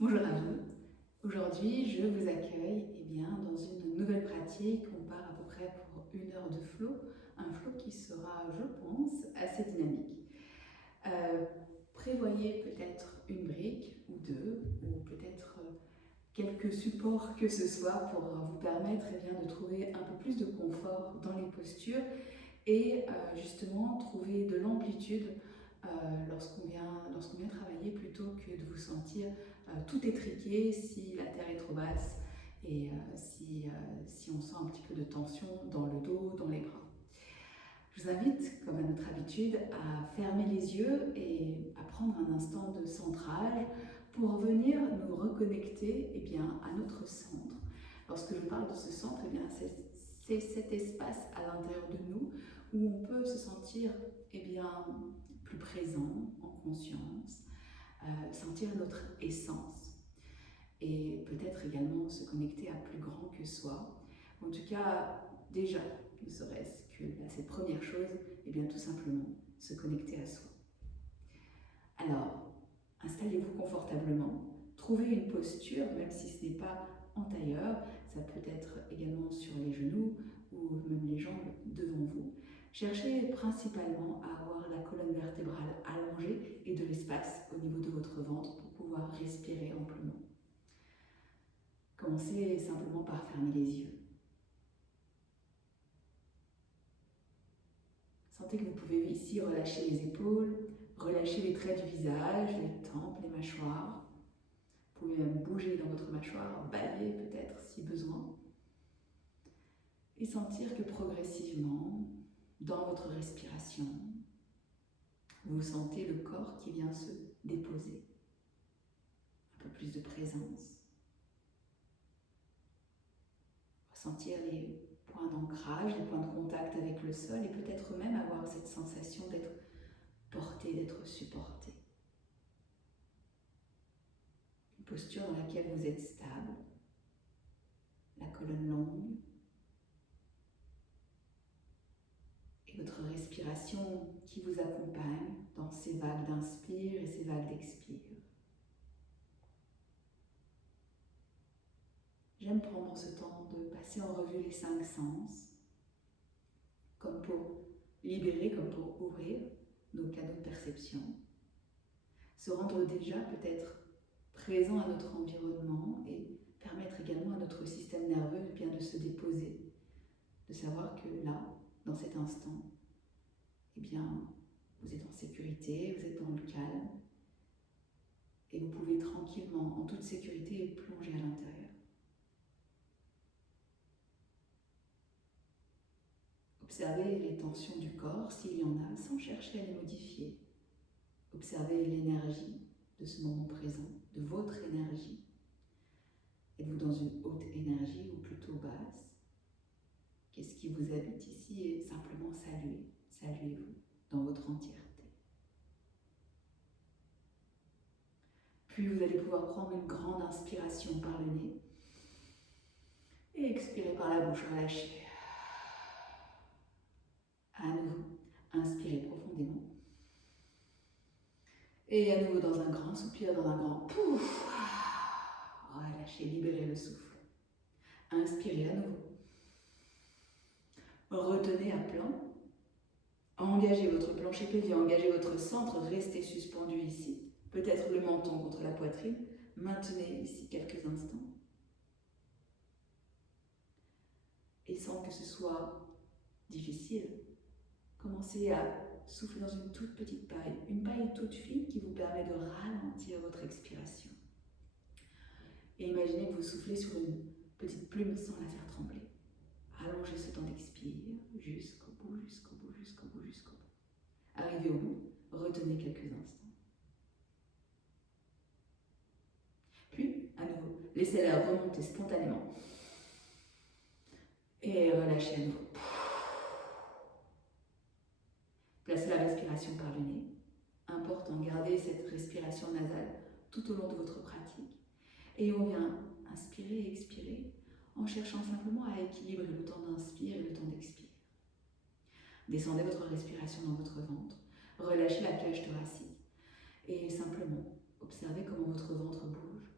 Bonjour à vous. Aujourd'hui, je vous accueille dans une nouvelle pratique. On part à peu près pour 1 heure de flow, un flow qui sera, je pense, assez dynamique. Prévoyez peut-être une brique ou deux, ou peut-être quelques supports que ce soit pour vous permettre de trouver un peu plus de confort dans les postures et justement trouver de l'amplitude lorsqu'on vient travailler plutôt que de vous sentir tout étriqué si la terre est trop basse et si on sent un petit peu de tension dans le dos, dans les bras. Je vous invite, comme à notre habitude, à fermer les yeux et à prendre un instant de centrage pour venir nous reconnecter à notre centre. Lorsque je parle de ce centre, c'est cet espace à l'intérieur de nous où on peut se sentir plus présent, en conscience, sentir notre essence et peut-être également se connecter à plus grand que soi. En tout cas, déjà, ne serait-ce que cette première chose, tout simplement se connecter à soi. Alors, installez-vous confortablement, trouvez une posture, même si ce n'est pas en tailleur, ça peut être également sur les genoux ou même les jambes devant vous. Cherchez principalement à avoir la colonne vertébrale allongée et de l'espace au niveau de votre ventre pour pouvoir respirer amplement. Commencez simplement par fermer les yeux. Sentez que vous pouvez ici relâcher les épaules, relâcher les traits du visage, les tempes, les mâchoires. Vous pouvez même bouger dans votre mâchoire, bâiller peut-être si besoin. Et sentir que progressivement, dans votre respiration, vous sentez le corps qui vient se déposer. Un peu plus de présence. Ressentir les points d'ancrage, les points de contact avec le sol et peut-être même avoir cette sensation d'être porté, d'être supporté. Une posture dans laquelle vous êtes stable, la colonne longue, et votre respiration qui vous accompagne dans ces vagues d'inspire et ces vagues d'expire. J'aime prendre ce temps de passer en revue les 5 sens, comme pour libérer, comme pour ouvrir nos canaux de perception. Se rendre déjà peut-être présent à notre environnement et permettre également à notre système nerveux de se déposer, de savoir que là, dans cet instant, vous êtes en sécurité, vous êtes dans le calme et vous pouvez tranquillement, en toute sécurité, plonger à l'intérieur. Observez les tensions du corps, s'il y en a, sans chercher à les modifier. Observez l'énergie de ce moment présent, de votre énergie. Êtes-vous dans une haute énergie ou plutôt basse? Qu'est-ce qui vous habite ici? Et simplement saluez-vous dans votre entièreté. Puis vous allez pouvoir prendre une grande inspiration par le nez et expirer par la bouche, relâchez. À nouveau, inspirez profondément. Et à nouveau dans un grand soupir, dans un grand pouf. Relâchez, libérez le souffle. Inspirez à nouveau. Retenez à plan. Engagez votre plancher pelvien, engagez votre centre, restez suspendu ici. Peut-être le menton contre la poitrine. Maintenez ici quelques instants. Et sans que ce soit difficile, commencez à souffler dans une toute petite paille, une paille toute fine qui vous permet de ralentir votre expiration. Et imaginez que vous soufflez sur une petite plume sans la faire trembler. Allongez ce temps d'expire jusqu'au bout, jusqu'au bout, jusqu'au bout, jusqu'au bout. Arrivez au bout, retenez quelques instants. Puis, à nouveau, laissez l'air remonter spontanément. Et relâchez à nouveau. Placez la respiration par le nez. Important, gardez cette respiration nasale tout au long de votre pratique. Et on vient inspirer et expirer en cherchant simplement à équilibrer le temps d'inspire et le temps d'expire. Descendez votre respiration dans votre ventre, relâchez la cage thoracique et simplement observez comment votre ventre bouge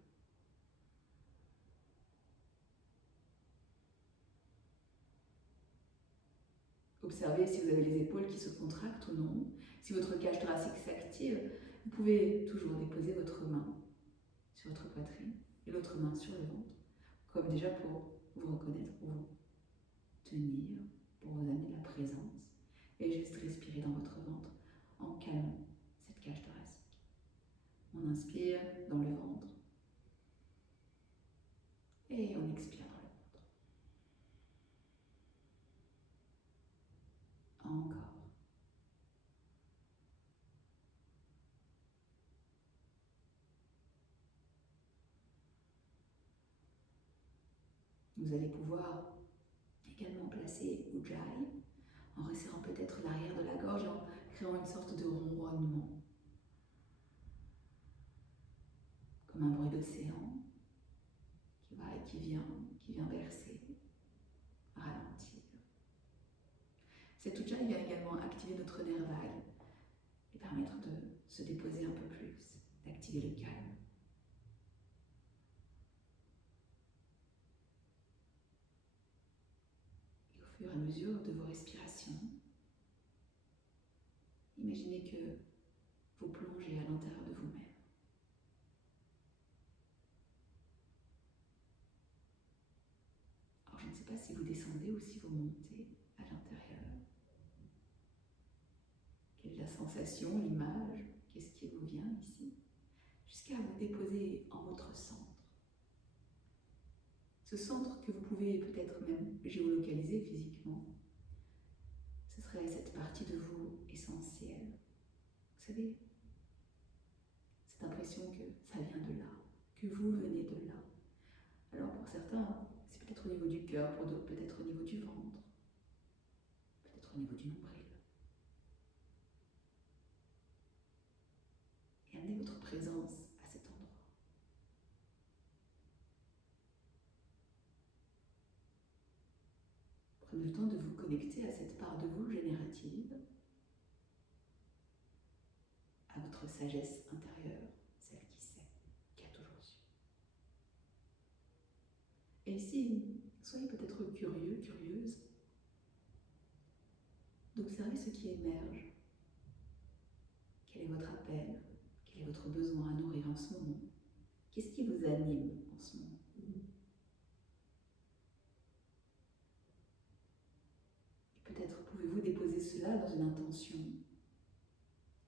Observez si vous avez les épaules qui se contractent ou non. Si votre cage thoracique s'active, vous pouvez toujours déposer votre main sur votre poitrine et l'autre main sur le ventre, comme déjà pour vous reconnaître, pour vous tenir, pour vous amener de la présence, et juste respirer dans votre ventre en calmant cette cage thoracique. On inspire dans le ventre et on expire dans le ventre. Encore. Vous allez pouvoir également placer Ujjayi en resserrant peut-être l'arrière de la gorge et en créant une sorte de ronronnement, comme un bruit d'océan qui va et qui vient bercer, ralentir. Cet Ujjayi vient également activer notre nerf vague et permettre de se déposer un peu plus, d'activer le calme. Et au fur et à mesure de vos respirations, imaginez que vous plongez à l'intérieur de vous-même. Alors je ne sais pas si vous descendez ou si vous montez à l'intérieur. Quelle est la sensation, l'image, qu'est-ce qui vous vient ici, jusqu'à vous déposer en votre centre. Ce centre que vous pouvez peut-être même géolocaliser physiquement, ce serait cette partie de vous essentielle. Vous savez, cette impression que ça vient de là, que vous venez de là. Alors pour certains, c'est peut-être au niveau du cœur, pour d'autres peut-être au niveau du ventre, peut-être au niveau du nombril. Et amenez votre présence à cet endroit. Prenez le temps de vous connecter à cette part de vous générative, à votre sagesse intérieure, celle qui sait, qui a toujours su. Et ici, soyez peut-être curieux, curieuse, d'observer ce qui émerge. Quel est votre appel? Quel est votre besoin à nourrir en ce moment? Qu'est-ce qui vous anime en ce moment? Et peut-être pouvez-vous déposer cela dans une intention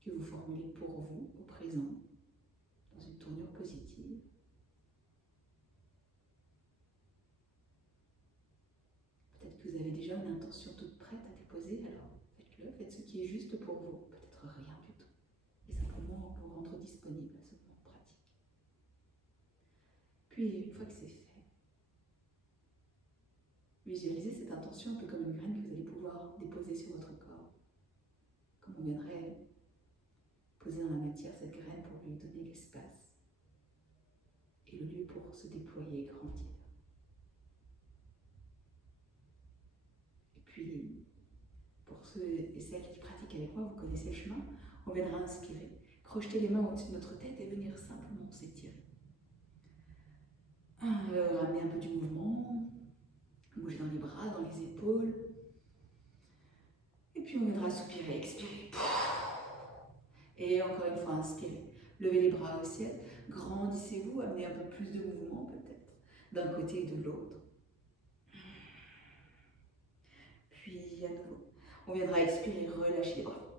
que vous formulez pour vous, au présent, dans une tournure positive. Peut-être que vous avez déjà une intention toute prête à déposer, alors faites-le, faites ce qui est juste pour vous, peut-être rien du tout, et simplement vous rendre disponible à ce moment pratique. Puis, une fois que c'est fait, visualisez cette intention un peu comme une graine que vous allez pouvoir déposer sur votre corps, comme on viendrait poser dans la matière cette graine pour lui donner l'espace et le lieu pour se déployer et grandir. Et puis, pour ceux et celles qui pratiquent avec moi, vous connaissez le chemin, on viendra inspirer, crocheter les mains au-dessus de notre tête et venir simplement s'étirer. Ramener un peu du mouvement, bouger dans les bras, dans les épaules. Et puis on viendra soupirer, expirer. Et encore une fois, inspirez. Levez les bras au ciel, grandissez-vous, amenez un peu plus de mouvement peut-être, d'un côté et de l'autre. Puis à nouveau, on viendra expirer, relâcher les bras.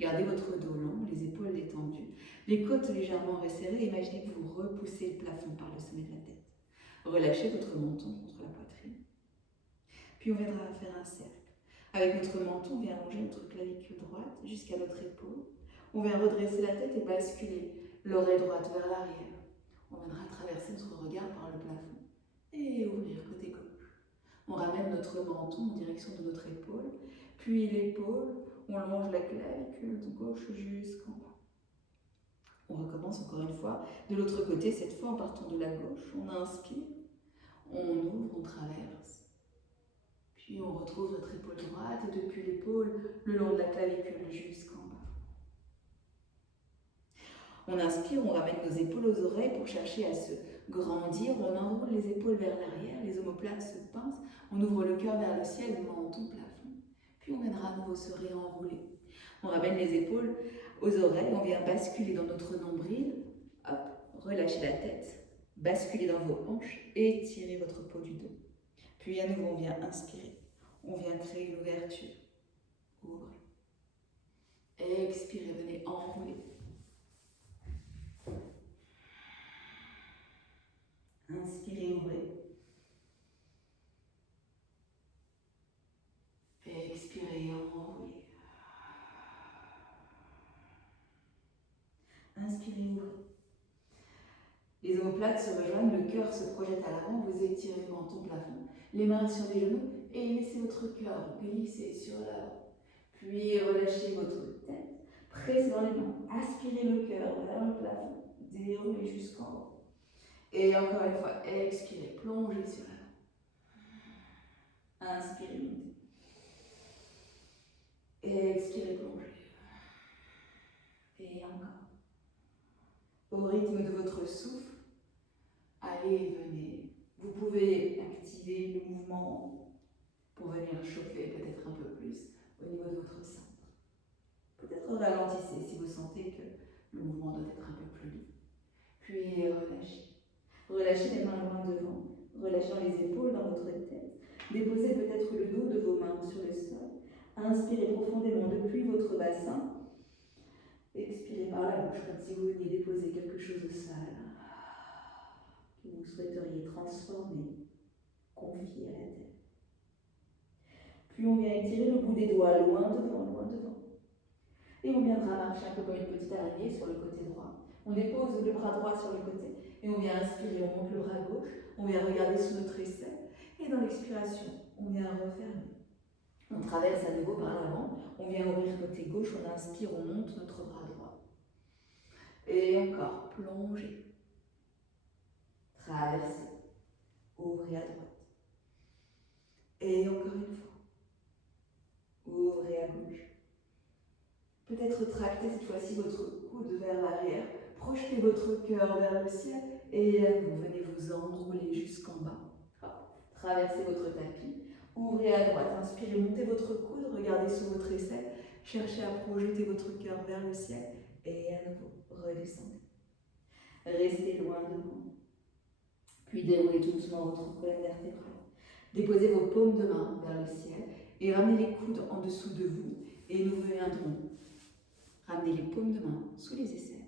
Gardez votre dos long, les épaules détendues, les côtes légèrement resserrées. Imaginez que vous repoussez le plafond par le sommet de la tête. Relâchez votre menton contre la poitrine. Puis on viendra faire un cercle. Avec notre menton, on vient allonger notre clavicule droite jusqu'à notre épaule. On vient redresser la tête et basculer l'oreille droite vers l'arrière. On viendra traverser notre regard par le plafond et ouvrir côté gauche. On ramène notre menton en direction de notre épaule, puis l'épaule, on longe la clavicule de gauche jusqu'en bas. On recommence encore une fois de l'autre côté, cette fois en partant de la gauche. On inspire, on ouvre, on traverse. Puis on retrouve notre épaule droite et depuis l'épaule, le long de la clavicule jusqu'en bas. On inspire, on ramène nos épaules aux oreilles pour chercher à se grandir. On enroule les épaules vers l'arrière, les omoplates se pincent. On On ouvre le cœur vers le ciel, menton, plafond. Puis on viendra à nouveau se réenrouler. On ramène les épaules aux oreilles, on vient basculer dans notre nombril. Hop, relâchez la tête, basculez dans vos hanches, étirez votre peau du dos. Puis à nouveau, on vient inspirer. On vient créer l'ouverture. Ouvrez. Expirez, venez enrouler. Inspirez, ouvrez. Expirez, enroulez. Inspirez, ouvrez. Les omoplates se rejoignent, le cœur se projette à l'avant, vous étirez le menton plafond, les mains sur les genoux et laissez votre cœur glisser sur l'avant. Puis relâchez votre tête, pressez dans les mains, aspirez le cœur vers le plafond, déroulez jusqu'en haut. Et encore une fois, expirez, plongez sur l'avant. Inspirez, montez. Expirez, plongez. Et encore. Au rythme de votre souffle, allez et venez. Vous pouvez activer le mouvement pour venir chauffer peut-être un peu plus au niveau de votre centre. Peut-être ralentissez si vous sentez que le mouvement doit être un peu plus libre. Puis relâchez. Relâchez les mains loin devant, relâchant les épaules dans votre tête. Déposez peut-être le dos de vos mains sur le sol. Inspirez profondément depuis votre bassin. Expirez par la bouche comme si vous veniez déposer quelque chose au sol que vous souhaiteriez transformer, confier à la terre. Puis on vient étirer le bout des doigts loin devant, loin devant. Et on viendra marcher un peu comme une petite araignée sur le côté droit. On dépose le bras droit sur le côté et on vient inspirer, on monte le bras gauche, on vient regarder sous notre aisselle et dans l'expiration, on vient refermer. On traverse à nouveau par l'avant, on vient ouvrir côté gauche, on inspire, on monte notre bras droit. Et encore, plongez. Traversez. Ouvrez à droite. Et encore une fois. Ouvrez à gauche. Peut-être tractez cette fois-ci votre coude vers l'arrière. Projetez votre cœur vers le ciel et vous venez vous enrouler jusqu'en bas. Hop. Traversez votre tapis. Ouvrez à droite, inspirez, montez votre coude, regardez sous votre aisselle, cherchez à projeter votre cœur vers le ciel et à nouveau, redescendez. Restez loin devant. Puis déroulez tout doucement votre colonne vertébrale. Déposez vos paumes de main vers le ciel et ramenez les coudes en dessous de vous et nous viendrons ramener les paumes de main sous les aisselles.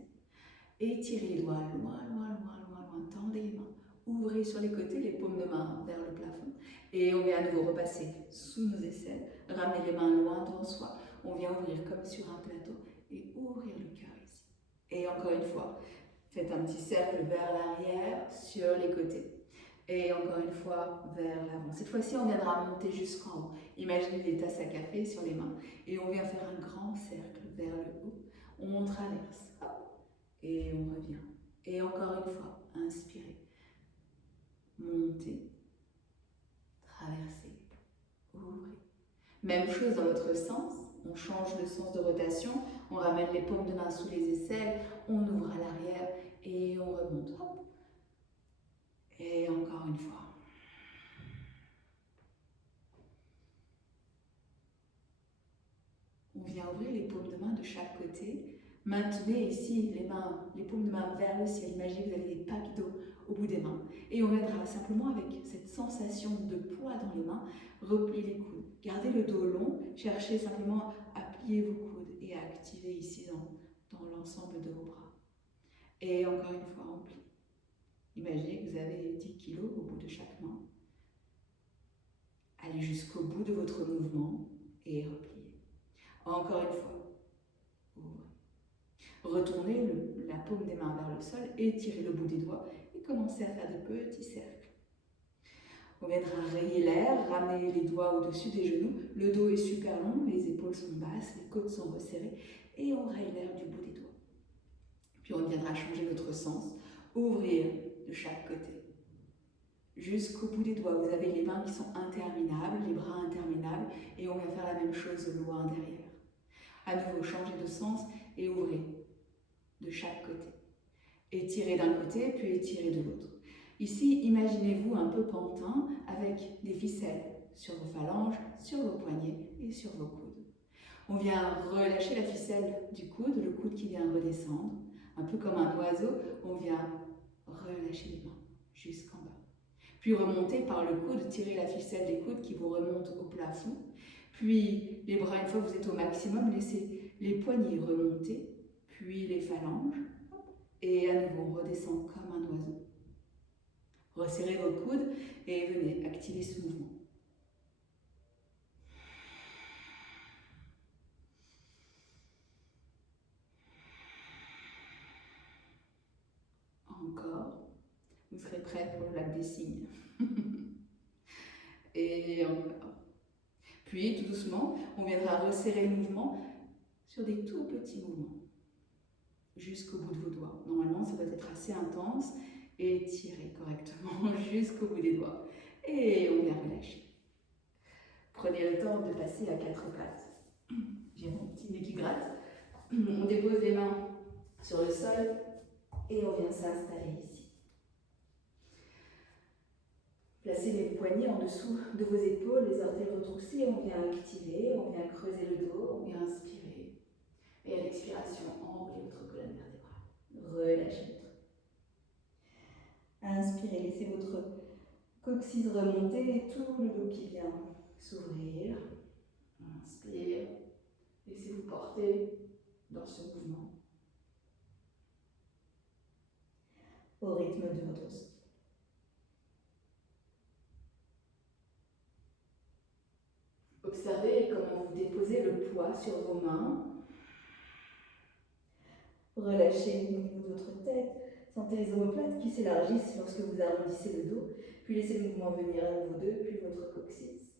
Étirez les doigts loin, loin, loin, loin, loin, tendez les mains. Ouvrez sur les côtés les paumes de main vers le plafond. Et on vient à nouveau repasser sous nos aisselles, ramener les mains loin devant soi. On vient ouvrir comme sur un plateau et ouvrir le cœur ici. Et encore une fois, faites un petit cercle vers l'arrière, sur les côtés. Et encore une fois, vers l'avant. Cette fois-ci, on viendra monter jusqu'en haut. Imaginez des tasses à café sur les mains. Et on vient faire un grand cercle vers le haut. On traverse. Hop, et on revient. Et encore une fois, inspirez. Montez. Traversez, ouvrez. Même chose dans l'autre sens, on change le sens de rotation, on ramène les paumes de main sous les aisselles, on ouvre à l'arrière et on remonte. Hop. Et encore une fois. On vient ouvrir les paumes de main de chaque côté. Maintenez ici les paumes de main vers le ciel. Imaginez que vous avez des packs d'eau au bout des mains. Et on viendra simplement avec cette sensation de poids dans les mains, replier les coudes. Gardez le dos long, cherchez simplement à plier vos coudes et à activer ici dans l'ensemble de vos bras. Et encore une fois, on plie. Imaginez que vous avez 10 kg au bout de chaque main. Allez jusqu'au bout de votre mouvement et repliez. Encore une fois. Ouvrez. Retournez la paume des mains vers le sol, étirez le bout des doigts et commencez à faire de petits cercles. On viendra rayer l'air, ramener les doigts au-dessus des genoux, le dos est super long, les épaules sont basses, les côtes sont resserrées et on raye l'air du bout des doigts. Puis on viendra changer notre sens, ouvrir de chaque côté. Jusqu'au bout des doigts, vous avez les mains qui sont interminables, les bras interminables et on vient faire la même chose loin derrière. À nouveau, changez de sens et ouvrez de chaque côté. Étirez d'un côté, puis étirez de l'autre. Ici, imaginez-vous un peu pantin avec des ficelles sur vos phalanges, sur vos poignets et sur vos coudes. On vient relâcher la ficelle du coude, le coude qui vient redescendre. Un peu comme un oiseau, on vient relâcher les mains jusqu'en bas. Puis remonter par le coude, tirer la ficelle des coudes qui vous remonte au plafond. Puis les bras, une fois que vous êtes au maximum, laissez les poignets remonter, puis les phalanges. Et à nouveau, on redescend comme un oiseau. Resserrez vos coudes et venez activer ce mouvement. Encore. Vous serez prêts pour le lac des cygnes. Et encore. Puis, tout doucement, on viendra resserrer le mouvement sur des tout petits mouvements, jusqu'au bout de vos doigts. Normalement, ça doit être assez intense, et tirez correctement jusqu'au bout des doigts. Et on vient relâcher. Prenez le temps de passer à quatre pattes. J'ai mon petit nez qui gratte. On dépose les mains sur le sol et on vient s'installer ici. Placez les poignets en dessous de vos épaules, les orteils retroussés, on vient activer, on vient creuser le dos, on vient inspirer. Et à l'expiration, enroulez votre colonne vertébrale. Relâchez votre. Inspirez, laissez votre coccyx remonter et tout le dos qui vient s'ouvrir. Inspire, laissez-vous porter dans ce mouvement au rythme de votre souffle. Observez comment vous déposez le poids sur vos mains. Relâchez au niveau de votre tête. Sentez les omoplates qui s'élargissent lorsque vous arrondissez le dos. Puis laissez le mouvement venir à nouveau depuis votre coccyx.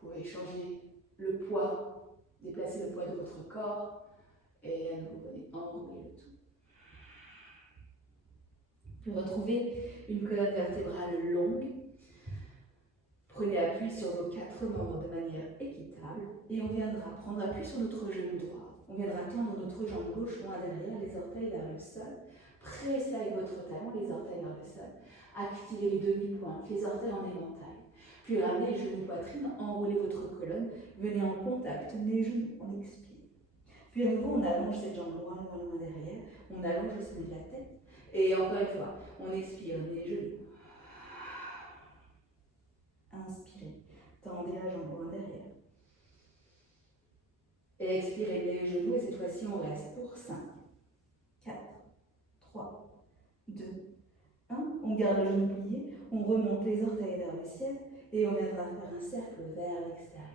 Vous pouvez changer le poids, déplacer le poids de votre corps et à nouveau venez enrouler le tout. Puis retrouvez une colonne vertébrale longue. Prenez appui sur vos quatre membres de manière équitable et on viendra prendre appui sur notre genou droit. On viendra tendre notre jambe gauche loin derrière, les orteils vers le sol. Pressez avec votre talon les orteils vers le sol. Activez les demi-pointes, les orteils en éventail. Puis ramenez les genoux poitrine, enroulez votre colonne, venez en contact, les genoux, on expire. Puis à nouveau, on allonge cette jambe loin derrière, on allonge le sommet de la tête. Et encore une fois, on expire, les genoux. Inspirez, tendez la jambe loin derrière. Et expirez les genoux, et cette fois-ci on reste pour 5, 4, 3, 2, 1. On garde le genou plié, on remonte les orteils vers le ciel et on viendra faire un cercle vers l'extérieur.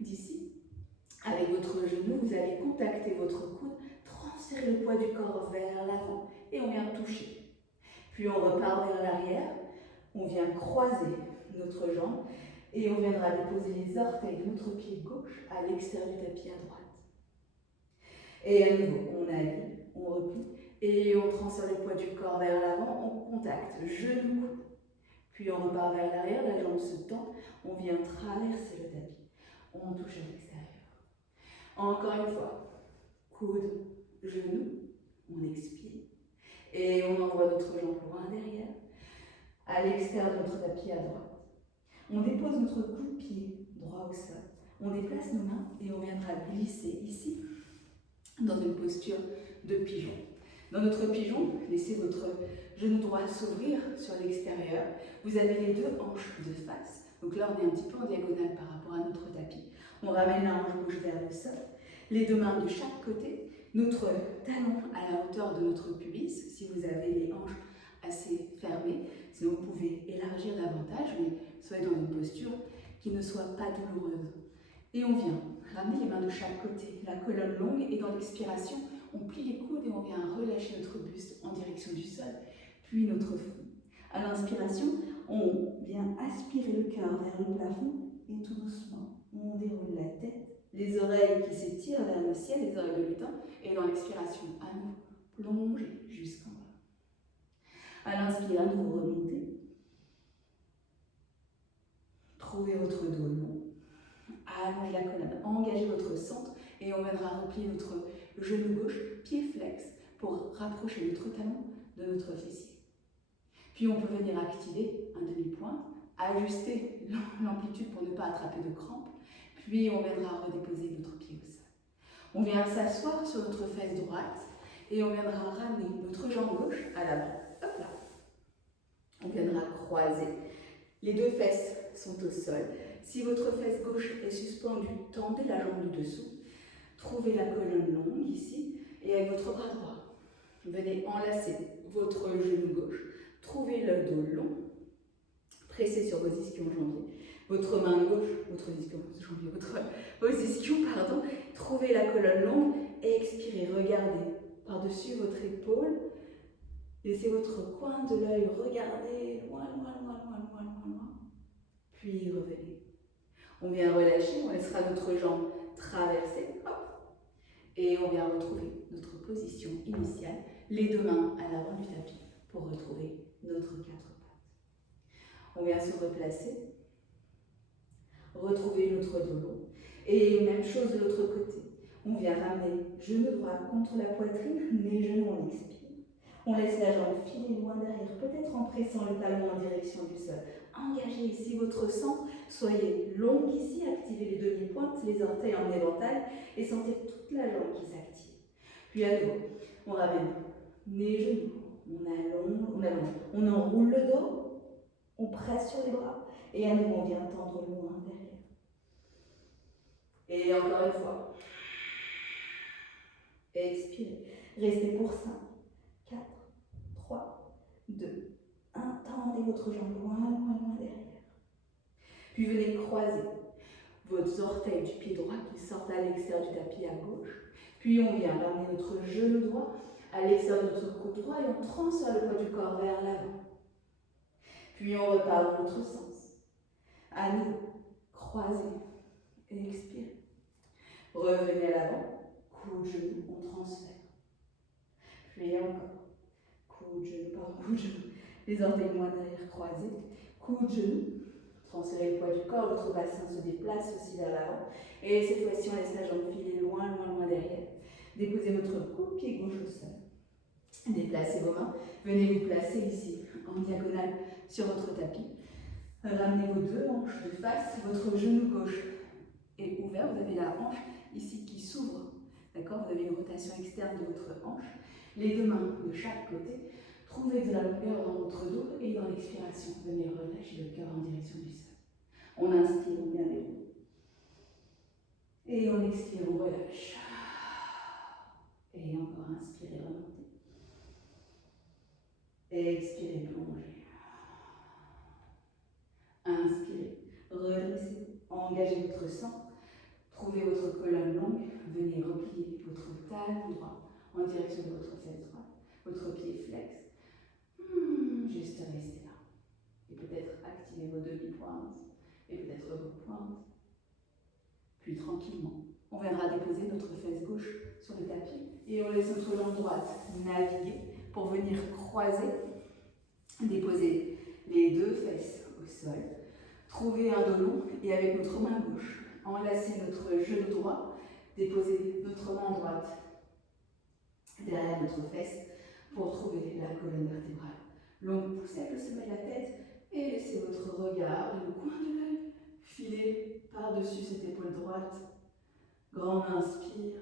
D'ici, avec votre genou, vous allez contacter votre coude, transférer le poids du corps vers l'avant et on vient toucher. Puis on repart vers l'arrière, on vient croiser notre jambe et on viendra déposer les orteils de notre pied gauche à l'extérieur du tapis à droite. Et à nouveau, on allie, on replie et on transfère le poids du corps vers l'avant, on contacte genou, coude. Puis on repart vers l'arrière, la jambe se tend, on vient traverser le tapis, on touche à l'extérieur. Encore une fois, coude, genou, on expire et on envoie notre jambe loin derrière, à l'extérieur de notre tapis à droite. On dépose notre coup de pied droit au sol, on déplace nos mains et on viendra glisser ici dans une posture de pigeon. Dans notre pigeon, laissez votre genou droit s'ouvrir sur l'extérieur. Vous avez les deux hanches de face. Donc là, on est un petit peu en diagonale par rapport à notre tapis. On ramène la hanche gauche vers le sol. Les deux mains de chaque côté. Notre talon à la hauteur de notre pubis, si vous avez les hanches assez fermées. Sinon, vous pouvez élargir davantage, mais soyez dans une posture qui ne soit pas douloureuse. Et on vient ramener les mains de chaque côté, la colonne longue, et dans l'expiration, on plie les coudes et on vient relâcher notre buste en direction du sol, puis notre front. À l'inspiration, on vient aspirer le cœur vers le plafond et tout doucement, on déroule la tête, les oreilles qui s'étirent vers le ciel, les oreilles de lutin, et dans l'expiration, à nouveau, plonger jusqu'en bas. À l'inspire, à nouveau remonter. Trouvez votre dos long. Allongez la colonne, engagez votre centre et on viendra replier notre genou gauche, pied flex, pour rapprocher notre talon de notre fessier. Puis on peut venir activer un demi-pointe, ajuster l'amplitude pour ne pas attraper de crampes, puis on viendra redéposer notre pied au sol. On vient s'asseoir sur notre fesse droite et on viendra ramener notre jambe gauche à l'avant. Hop là. On viendra croiser. Les deux fesses sont au sol. Si votre fesse gauche est suspendue, tendez la jambe du dessous. Trouvez la colonne longue ici et avec votre bras droit, venez enlacer votre genou gauche. Trouvez le dos long. Pressez sur vos ischio-jambiers. Votre main gauche, vos ischions, trouvez la colonne longue et expirez. Regardez par-dessus votre épaule. Laissez votre coin de l'œil regarder loin. Puis revenez. On vient relâcher, on laissera notre jambe traverser. Hop. Et on vient retrouver notre position initiale, les deux mains à l'avant du tapis pour retrouver notre quatre pattes. On vient se replacer, retrouver notre dos long. Et même chose de l'autre côté. On vient ramener genou droit contre la poitrine, les genoux on expire. On laisse la jambe filer loin derrière, peut-être en pressant le talon en direction du sol. Engagez ici votre centre, soyez longue ici, activez les demi-pointes, les orteils en éventail et sentez toute la jambe qui s'active. Puis à nouveau, on ramène les genoux, on allonge, on enroule le dos, on presse sur les bras et à nouveau on vient tendre loin derrière. Et encore une fois. Expirez. Restez pour 5, 4, 3, 2, 1. Tendez votre jambe loin derrière. Puis venez croiser vos orteils du pied droit qui sortent à l'extérieur du tapis à gauche. Puis on vient ramener notre genou droit à l'extérieur de notre coude droit et on transfère le poids du corps vers l'avant. Puis on repart dans l'autre sens. À nouveau, croisez et expirez. Revenez à l'avant, coude, genou, on transfère. Puis encore, coude, genou. Les orteils loin derrière croisés, coude, genou. Transférez le poids du corps, votre bassin se déplace aussi vers l'avant. Et cette fois-ci, on laisse la jambe filer loin derrière. Déposez votre coude pied gauche au sol. Déplacez vos mains. Venez vous placer ici, en diagonale, sur votre tapis. Ramenez vos deux hanches de face. Votre genou gauche est ouvert. Vous avez la hanche ici qui s'ouvre. D'accord? Vous avez une rotation externe de votre hanche. Les deux mains de chaque côté. Trouvez de la longueur dans votre dos et dans l'expiration, venez relâcher le cœur en direction du sol. On inspire, on vient dérouler. Et on expire, on relâche. Et encore inspirez, remontez. Et expirez, plongez. Inspirez, redressez, engagez votre sang. Trouvez votre colonne longue, venez replier votre talon droit en direction de votre fesse droite, votre pied flex. Juste rester là. Et peut-être activer vos demi-pointes et peut-être vos pointes. Puis tranquillement, on viendra déposer notre fesse gauche sur le tapis et on laisse notre jambe droite naviguer pour venir croiser, déposer les deux fesses au sol, trouver un dos long et avec notre main gauche, enlacer notre genou droit, déposer notre main droite derrière notre fesse pour trouver la colonne vertébrale. Longue poussette au sommet de la tête et laissez votre regard et le coin de l'œil filer par-dessus cette épaule droite. Grand inspire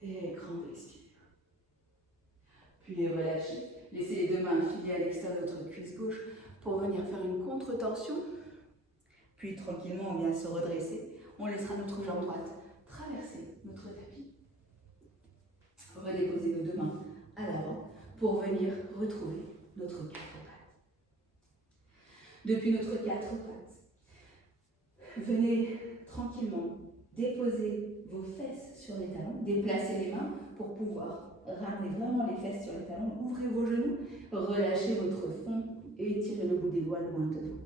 et grand expire. Puis relâchez. Laissez les deux mains filer à l'extérieur de votre cuisse gauche pour venir faire une contre-torsion. Puis tranquillement, on vient se redresser. On laissera notre jambe droite traverser notre tapis. Redéposez nos deux mains à l'avant pour venir retrouver notre quatre pattes. Depuis notre quatre pattes, venez tranquillement déposer vos fesses sur les talons, déplacez les mains pour pouvoir ramener vraiment les fesses sur les talons, ouvrez vos genoux, relâchez votre front et étirez le bout des doigts loin devant.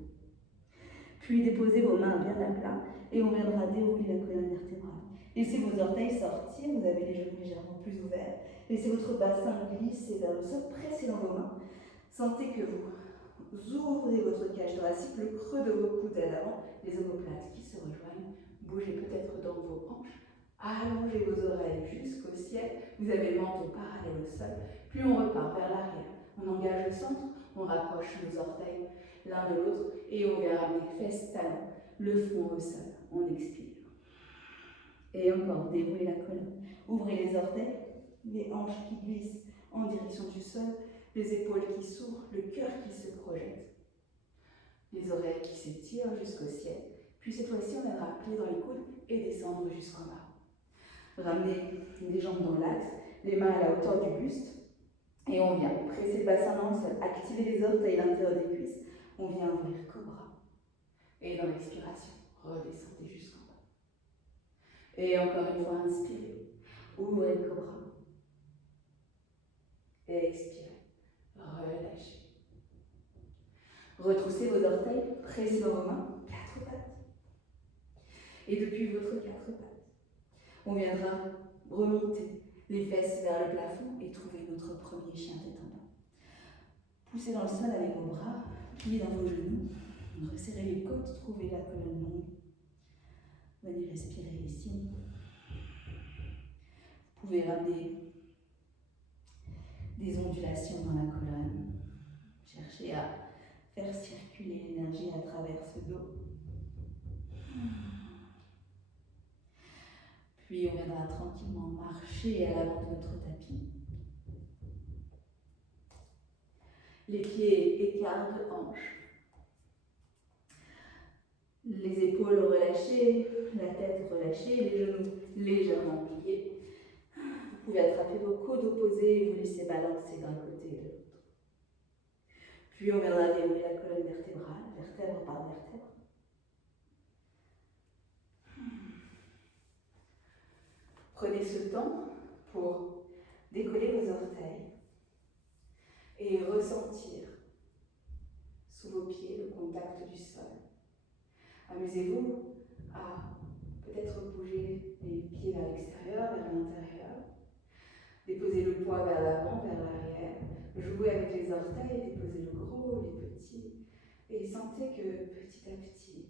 Puis déposez vos mains bien à plat et on viendra dérouler la colonne vertébrale. Laissez vos orteils sortir, vous avez les genoux légèrement plus ouverts. Laissez votre bassin glisser vers le sol, pressez dans vos mains. Sentez que vous ouvrez votre cage thoracique, le creux de vos coudes à l'avant, les omoplates qui se rejoignent. Bougez peut-être dans vos hanches Allongez vos oreilles jusqu'au ciel. Vous avez le menton parallèle au sol. Puis on repart vers l'arrière. On engage le centre, on rapproche nos orteils l'un de l'autre et on vient ramener fesses, talons, le front au sol. On expire. Et encore, déroulez la colonne. Ouvrez les orteils, les hanches qui glissent en direction du sol, les épaules qui s'ouvrent, le cœur qui se projette, les oreilles qui s'étirent jusqu'au ciel. Puis cette fois-ci, on viendra plier dans les coudes et descendre jusqu'en bas. Ramenez les jambes dans l'axe, les mains à la hauteur du buste. Et on vient presser le bassin dans le sol, activer les orteils à l'intérieur des cuisses. On vient ouvrir cobra. Et dans l'expiration, redescendez jusqu'en bas. Et encore une fois, inspirez. Ouvrez le cobra. Et expirez. Relâchez. Retroussez vos orteils, pressez dans vos mains, 4 pattes. Et depuis votre 4 pattes, on viendra remonter les fesses vers le plafond et trouver notre premier chien tête en bas. Poussez dans le sol avec vos bras, pliez dans vos genoux, resserrez les côtes, trouvez la colonne longue. Venez respirer ici. Vous pouvez ramener des ondulations dans la colonne. Cherchez à faire circuler l'énergie à travers ce dos. Puis on viendra tranquillement marcher à l'avant de notre tapis. Les pieds écarts de hanches. Les épaules relâchées, la tête relâchée, les genoux légèrement pliés. Vous pouvez attraper vos coudes opposés et vous laisser balancer d'un côté et de l'autre. Puis on viendra dérouler la colonne vertébrale, vertèbre par vertèbre. Prenez ce temps pour décoller vos orteils et ressentir sous vos pieds le contact du sol. Amusez-vous à peut-être bouger les pieds vers l'extérieur, vers l'intérieur. Déposez le poids vers l'avant, vers l'arrière. Jouez avec les orteils, déposez le gros, les petits. Et sentez que petit à petit,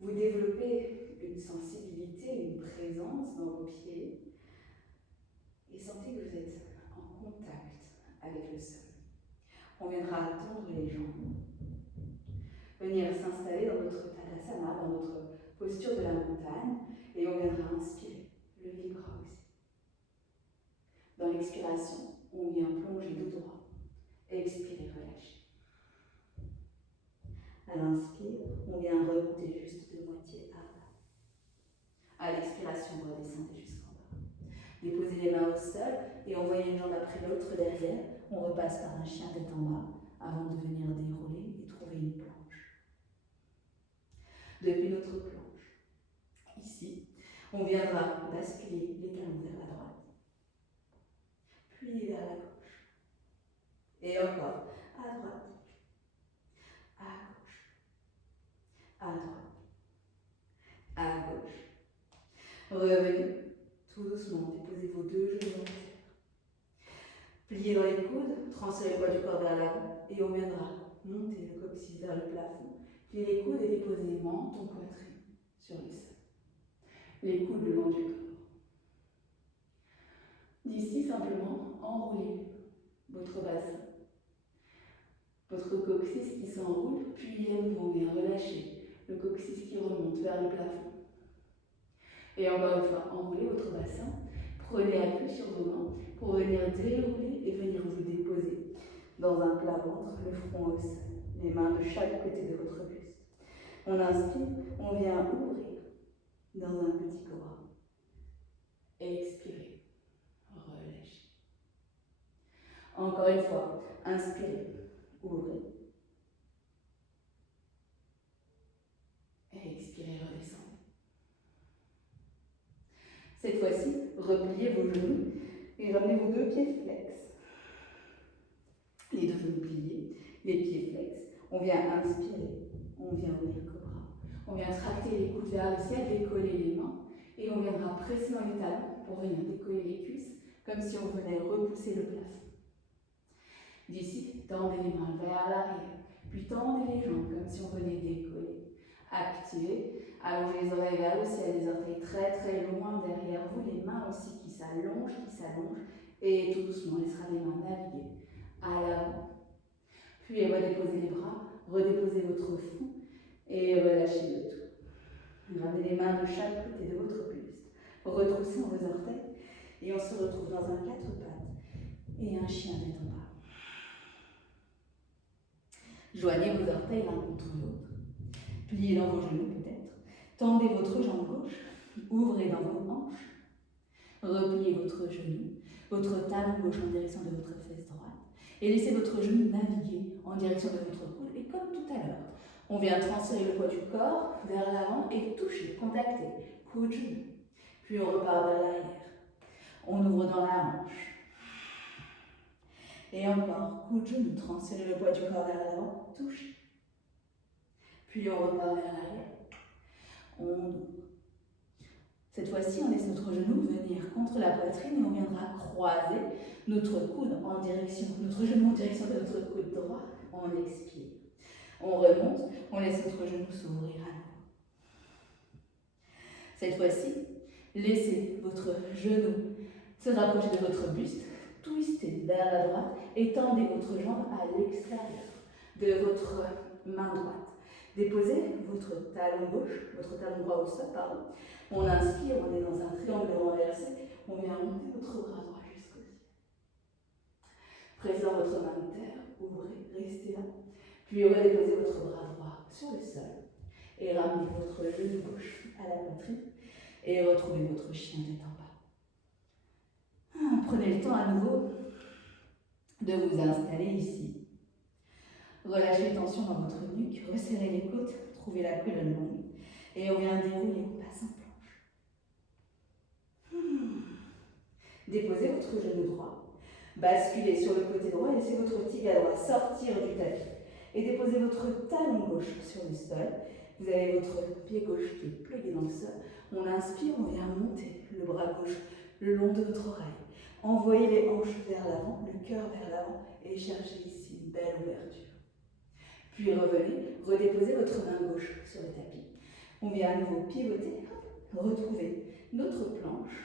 vous développez une sensibilité, une présence dans vos pieds. Et sentez que vous êtes en contact avec le sol. On viendra tendre les jambes. Venir s'installer dans notre Tadasana, dans notre posture de la montagne. Et on viendra inspirer, lever les bras aussi. Dans l'expiration, on vient plonger dos droit. Expirez, relâchez. À l'inspire, on vient remonter juste de moitié à bas. À l'expiration, redescendez jusqu'en bas. Déposez les mains au sol et envoyez une jambe après l'autre derrière. On repasse par un chien tête en bas avant de venir dérouler et trouver une planche. Depuis notre planche, ici, on viendra basculer les talons vers la droite, puis vers la gauche. Et encore, à droite, à gauche, à droite, à gauche. Revenez tout doucement, déposez vos 2 genoux en terre. Pliez dans les coudes, transférez le poids du corps vers l'avant et on viendra monter le coccyx vers le plafond. Pliez les coudes et déposez les menton, poitrine sur le sol. Les coudes le long du corps. D'ici, simplement, enroulez votre bassin. Votre coccyx qui s'enroule, puis à nouveau, on vient relâcher le coccyx qui remonte vers le plafond. Et encore une fois, enroulez votre bassin. Prenez appui sur vos mains pour venir dérouler et venir vous déposer dans un plat ventre, le front au sol, les mains de chaque côté de votre buste. On inspire, on vient ouvrir dans un petit cobra. Expirez, relâchez. Encore une fois, inspirez, ouvrez. Et expirez, redescendez. Cette fois-ci, repliez vos genoux et ramenez vos 2 pieds flex. Les 2 genoux pliés, les pieds flex. On vient inspirer, on vient ouvrir cobra. On vient tracter les coudes vers le ciel, décoller les mains. Et on viendra presser dans les talons pour venir décoller les cuisses, comme si on venait repousser le plafond. D'ici, tendez les mains vers l'arrière, puis tendez les jambes comme si on venait décoller. Activez. Allongez les oreilles vers le ciel, les orteils très très loin derrière vous, les mains aussi qui s'allongent. Et tout doucement, on laissera les mains naviguer à l'avant. Puis redéposez les bras, redéposez votre front et relâchez le tout. Gardez les mains de chaque côté de votre buste. Retroussez vos orteils et on se retrouve dans un 4 pattes et un chien tête en bas. Joignez vos orteils l'un contre l'autre. Pliez dans vos genoux peut-être. Tendez votre jambe gauche. Ouvrez dans vos hanches. Repliez votre genou, votre talon gauche en direction de votre fesse droite. Et laissez votre genou naviguer en direction de votre coude. Et comme tout à l'heure, on vient transférer le poids du corps vers l'avant et toucher, contacter, coude, genou. Puis on repart vers l'arrière. On ouvre dans la hanche. Et encore, coude, genou, transférez le poids du corps vers l'avant, touchez. Puis on repart vers l'arrière. On ouvre. Cette fois-ci, on laisse notre genou venir contre la poitrine et on viendra croiser notre coude en direction, notre genou en direction de notre coude droit. On expire. On remonte, on laisse notre genou s'ouvrir à nouveau. Cette fois-ci, laissez votre genou se rapprocher de votre buste, twistez vers la droite et tendez votre jambe à l'extérieur de votre main droite. Déposez votre talon gauche, votre talon droit au sol, pardon. On inspire, on est dans un triangle renversé, on vient monter votre bras droit jusqu'au ciel. Pressez votre main de terre, ouvrez, restez là. Puis redéposez votre bras droit sur le sol et ramenez votre genou gauche à la poitrine et retrouvez votre chien tête en bas. Prenez le temps à nouveau de vous installer ici. Relâchez les tensions dans votre nuque, resserrez les côtes, trouvez la colonne longue et on vient dérouler, on passe en planche. Déposez votre genou droit, basculez sur le côté droit et laissez votre tibia droit sortir du tapis. Et déposez votre talon gauche sur le sol. Vous avez votre pied gauche qui est plié dans le sol. On inspire, on vient monter le bras gauche le long de votre oreille. Envoyez les hanches vers l'avant, le cœur vers l'avant et cherchez ici une belle ouverture. Puis revenez, redéposez votre main gauche sur le tapis. On vient à nouveau pivoter, retrouver notre planche,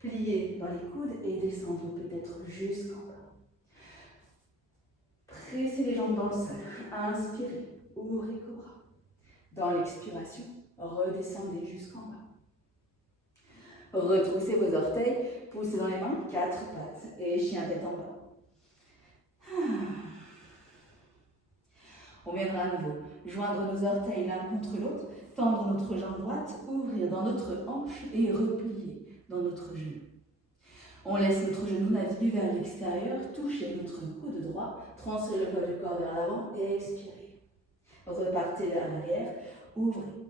plier dans les coudes et descendre peut-être jusqu'en bas. Pressez les jambes dans le sol, inspirez, ouvrez cobra. Dans l'expiration, redescendez jusqu'en bas. Retroussez vos orteils, poussez dans les mains, 4 pattes et chien tête en bas. On viendra à nouveau joindre nos orteils l'un contre l'autre, tendre notre jambe droite, ouvrir dans notre hanche et replier dans notre genou. On laisse notre genou naviguer vers l'extérieur, toucher notre coude droit, transférez le poids du corps vers l'avant et expirez. Repartez vers l'arrière, ouvrez.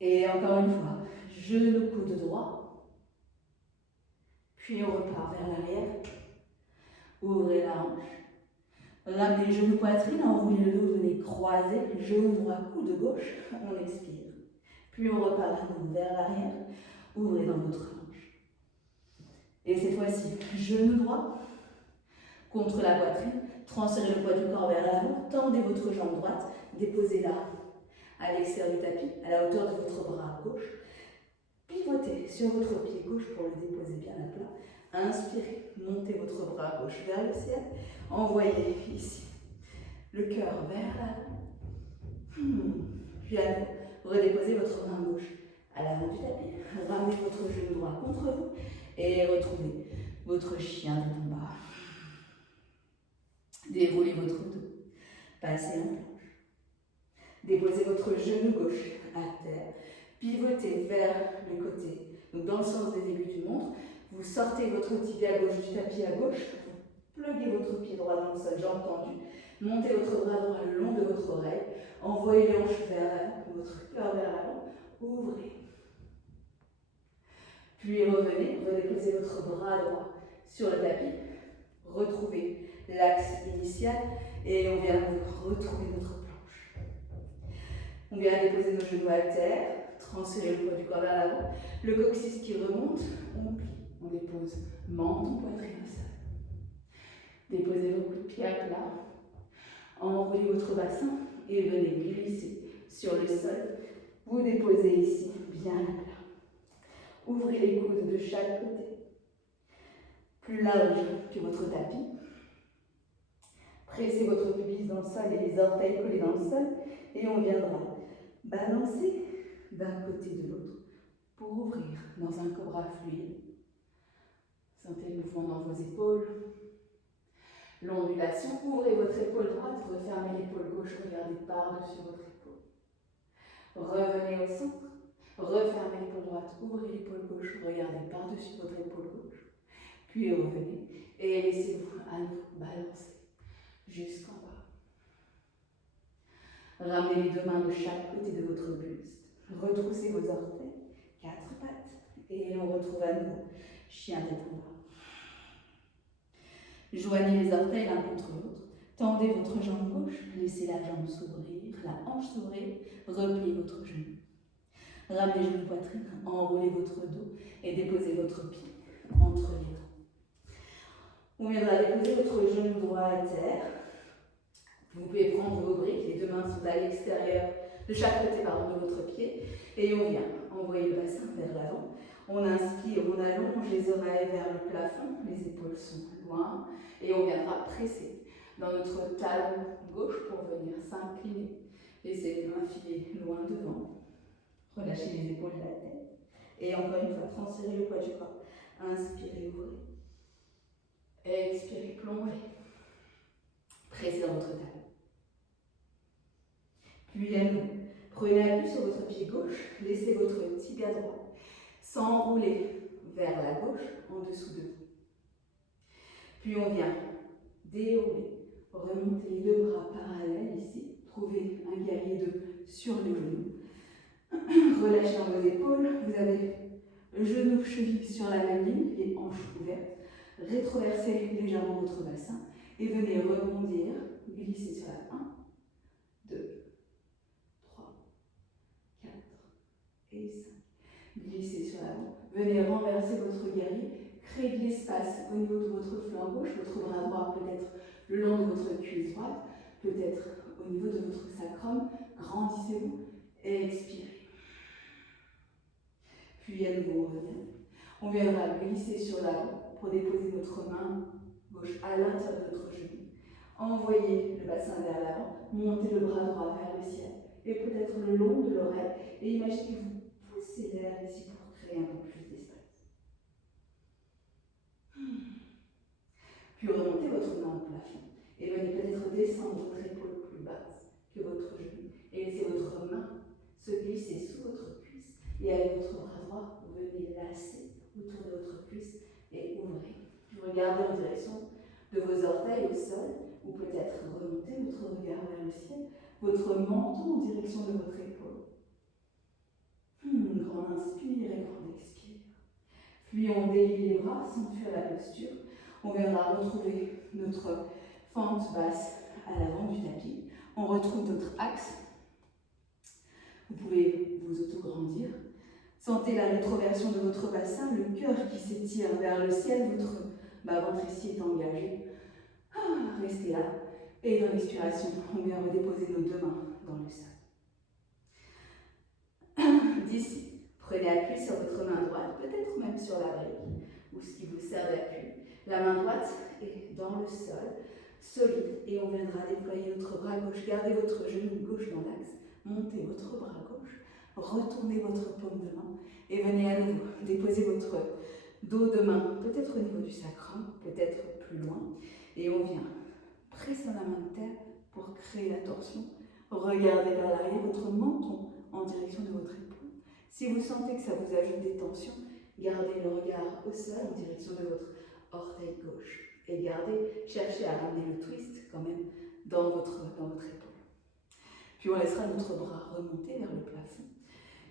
Et encore une fois, genou, coude droit, puis on repart vers l'arrière, ouvrez la hanche. Ramenez le genou poitrine, enroulez le dos, venez croiser, genou droit, coude gauche, on expire. Puis on repart à nouveau vers l'arrière, ouvrez dans votre hanche. Et cette fois-ci, genou droit contre la poitrine, transférez le poids du corps vers l'avant, tendez votre jambe droite, déposez-la à l'extérieur du tapis, à la hauteur de votre bras gauche. Pivotez sur votre pied gauche pour le déposer bien à plat. Inspirez, montez votre bras gauche vers le ciel. Envoyez ici le cœur vers l'avant. Puis à nouveau, redéposez votre main gauche à l'avant du tapis. Ramenez votre genou droit contre vous et retrouvez votre chien tête en bas. Déroulez votre dos. Passez en planche. Déposez votre genou gauche à terre. Pivotez vers le côté. Donc dans le sens des aiguilles du montre. Vous sortez votre tibia gauche du tapis à gauche, vous pluguez votre pied droit dans le sol, jambe tendue, montez votre bras droit le long de votre oreille, envoyez les hanches vers l'avant, votre cœur vers l'avant, ouvrez. Puis revenez, redéposez votre bras droit sur le tapis, retrouvez l'axe initial et on vient retrouver notre planche. On vient déposer nos genoux à terre, transférer le poids du corps vers l'avant, le coccyx qui remonte, on plie. On dépose menton, poitrine au sol. Déposez vos coups de pied à plat. Enroulez votre bassin. et venez glisser sur le sol. Vous déposez ici bien à plat. Ouvrez les coudes de chaque côté, plus large que votre tapis. Pressez votre pubis dans le sol et les orteils collés dans le sol et on viendra balancer d'un côté de l'autre pour ouvrir dans un cobra fluide. Sentez le mouvement dans vos épaules. L'ondulation, ouvrez votre épaule droite, refermez l'épaule gauche, regardez par-dessus votre épaule. Revenez au centre, refermez l'épaule droite, ouvrez l'épaule gauche, regardez par-dessus votre épaule gauche. Puis revenez et laissez-vous à nouveau balancer jusqu'en bas. Ramenez les deux mains de chaque côté de votre buste. Retroussez vos orteils, 4 pattes. Et on retrouve à nouveau chien tête en bas. Joignez les orteils l'un contre l'autre. Tendez votre jambe gauche, laissez la jambe s'ouvrir, la hanche s'ouvrir, repliez votre genou. Ramenez le genou poitrine, enroulez votre dos et déposez votre pied entre les dents. On viendra déposer votre genou droit à terre. Vous pouvez prendre vos briques, les deux mains sont à l'extérieur de chaque côté de votre pied et on vient envoyer le bassin vers l'avant. On inspire, on allonge les oreilles vers le plafond, les épaules sont loin et on viendra presser dans notre talon gauche pour venir s'incliner. Laissez les mains filer loin devant. Relâchez les épaules de la tête. Et encore une fois, transférez le poids du corps. Inspirez, ouvrez. Expirez, plongez. Pressez dans votre talon. Puis à nouveau, prenez appui sur votre pied gauche. Laissez votre tibia droit s'enrouler vers la gauche en dessous de vous. Puis on vient dérouler, remonter les deux bras parallèles ici. Trouvez un guerrier 2 sur les genoux. Relâchez dans vos épaules. Vous avez genoux, chevilles sur la même ligne, les hanches ouvertes. Rétroversez légèrement votre bassin et venez rebondir, glisser sur la 1, 2, 3, 4 et 5. Glissez sur l'avant. Venez renverser votre guerrier. Créez de l'espace au niveau de votre flanc gauche. Votre bras droit peut-être le long de votre cuisse droite, peut-être au niveau de votre sacrum. Grandissez-vous et expirez. Puis à nouveau, on revient. On viendra glisser sur l'avant pour déposer votre main gauche à l'intérieur de votre genou. Envoyez le bassin vers l'avant, montez le bras droit vers le ciel et peut-être le long de l'oreille. Et imaginez que vous poussez l'air ici pour créer un peu plus d'espace. Puis remontez votre main au plafond et venez peut-être descendre votre épaule plus basse que votre genou et laissez votre main se glisser sous votre cuisse et avec votre bras droit, vous venez lasser autour de votre cuisse et ouvrez. Regardez en direction de vos orteils au sol ou peut-être remontez votre regard vers le ciel, votre menton en direction de votre épaule. Grand inspire et grand expire. Puis on délie les bras sans fuir la posture. On viendra retrouver notre fente basse à l'avant du tapis. On retrouve notre axe. Vous pouvez vous auto-grandir. Sentez la rétroversion de votre bassin, le cœur qui s'étire vers le ciel, votre ventre ici est engagé. Restez là. Et dans l'expiration, on vient redéposer nos deux mains dans le sol. D'ici, prenez appui sur votre main droite, peut-être même sur la brique, ou ce qui vous sert d'appui. La main droite est dans le sol, solide, et on viendra déployer notre bras gauche. Gardez votre genou gauche dans l'axe, montez votre bras gauche, retournez votre paume de main, et venez à nouveau déposer votre dos de main, peut-être au niveau du sacrum, peut-être plus loin, et on vient presser la main de terre pour créer la torsion. Regardez vers l'arrière, votre menton en direction de votre épaule. Si vous sentez que ça vous ajoute des tensions, gardez le regard au sol en direction de votre orteil gauche. Et cherchez à ramener le twist quand même dans votre épaule. Puis on laissera notre bras remonter vers le plafond.